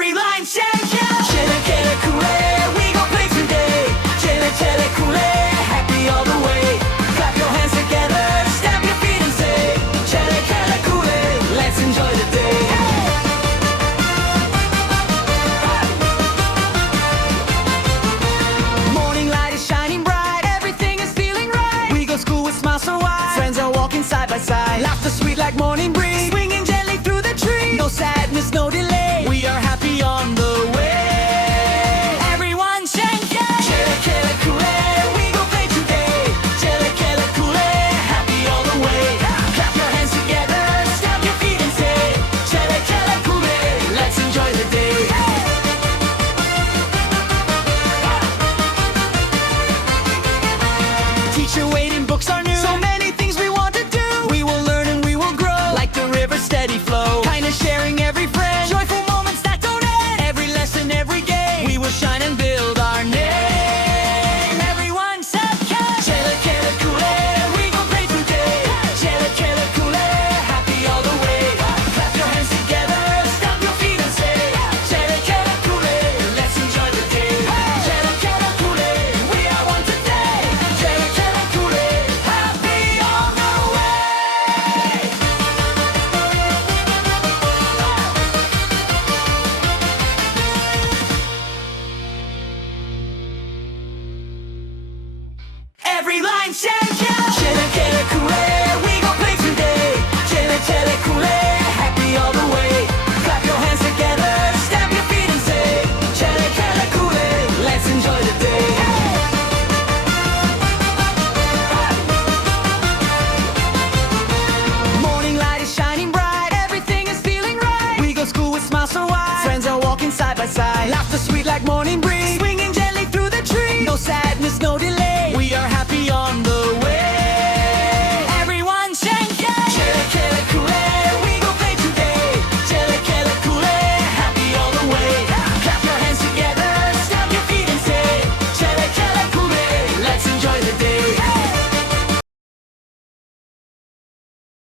Every line shout, shout. Chele Chele Kule, we gon' play today. Chele Chele Kule, happy all the way. Clap your hands together, stamp your feet and say, Chele Chele Kule, let's enjoy the day. Morning light is shining bright, everything is feeling right. We go school with smiles so wide, friends are walking side by side. Laughter sweet like morning breeze, swinging gently through the trees. No sadness, no delay, we are happy on the way. Everyone shout, shout. Chele Chele Kule, we gon' play today. Chele Chele Kule, happy all the way. Clap your hands together, stamp your feet and say, Chele Chele Kule, let's enjoy the day. Teacher waiting, books are new, so many things we want to do. We will learn and we will grow, like the river's steady flow. Kindness sharing every friend, joyful moments that don't end. Every lesson, every game, we will shine and build our name. Everyone shout, shout. Chele Chele Kule, we gon' play today. Chele Chele Kule, happy all the way. Clap your hands together, stamp your feet and say, Chele Chele Kule, let's enjoy the day. Chele Chele Kule, we are one today. Chele Chele Kule, happy all the way. Every line shout, shout. Chele Chele Kule, we gon' play today. Chele Chele Kule, happy all the way. Clap your hands together, stamp your feet and say, Chele Chele Kule, let's enjoy the day. Morning light is shining bright, everything is feeling right. We go school with smiles so wide, friends are walking side by side. Laughter sweet like morning breeze.